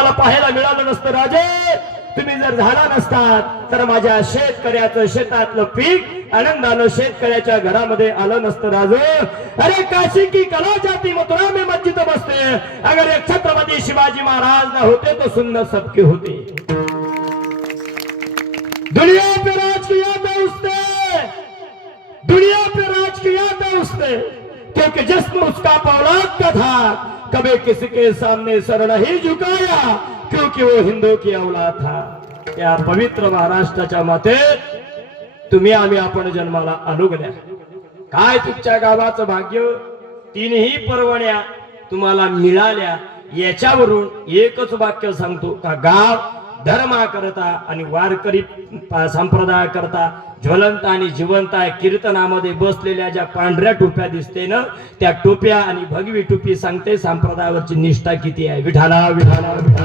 तुम्हाला पाहायला मिळालं नसतं राजे. तुम्ही जर झाला नसतात तर माझ्या शेतकऱ्याचं शेतातलं पीक आनंदानं शेतकऱ्याच्या घरामध्ये आलं नसतं राजू. अरे काशी की कला जाती मथुरा में मस्जिद बसते. अगर एक छत्रपती शिवाजी महाराज ना होते तो सुंदर सबके होते. दुनिया पे राज किया था उसने. दुनिया पे राज किया था उसने. क्योंकि जिसम उसका पौलाद का था कभी किसी के सामने सर नहीं झुकाया क्योंकि वो हिंदू की औलाद था। या पवित्र महाराष्ट्राच्या मते तुम्ही आम्ही आपण जन्माला आलो काय तुमच्या गावाचं भाग्य? तीनही परवण्या तुम्हाला मिळाल्या. याच्यावरून एकच वाक्य सांगतो का गाव धर्माकरता आणि वारकरी प- संप्रदाय करता ज्वलंत आणि जिवंत आहे. कीर्तनामध्ये बसलेल्या ज्या पांढऱ्या टोप्या दिसते ना त्या टोप्या आणि भगवी टोपी सांगते संप्रदायावरची निष्ठा किती आहे. विठाला विठाला विठाला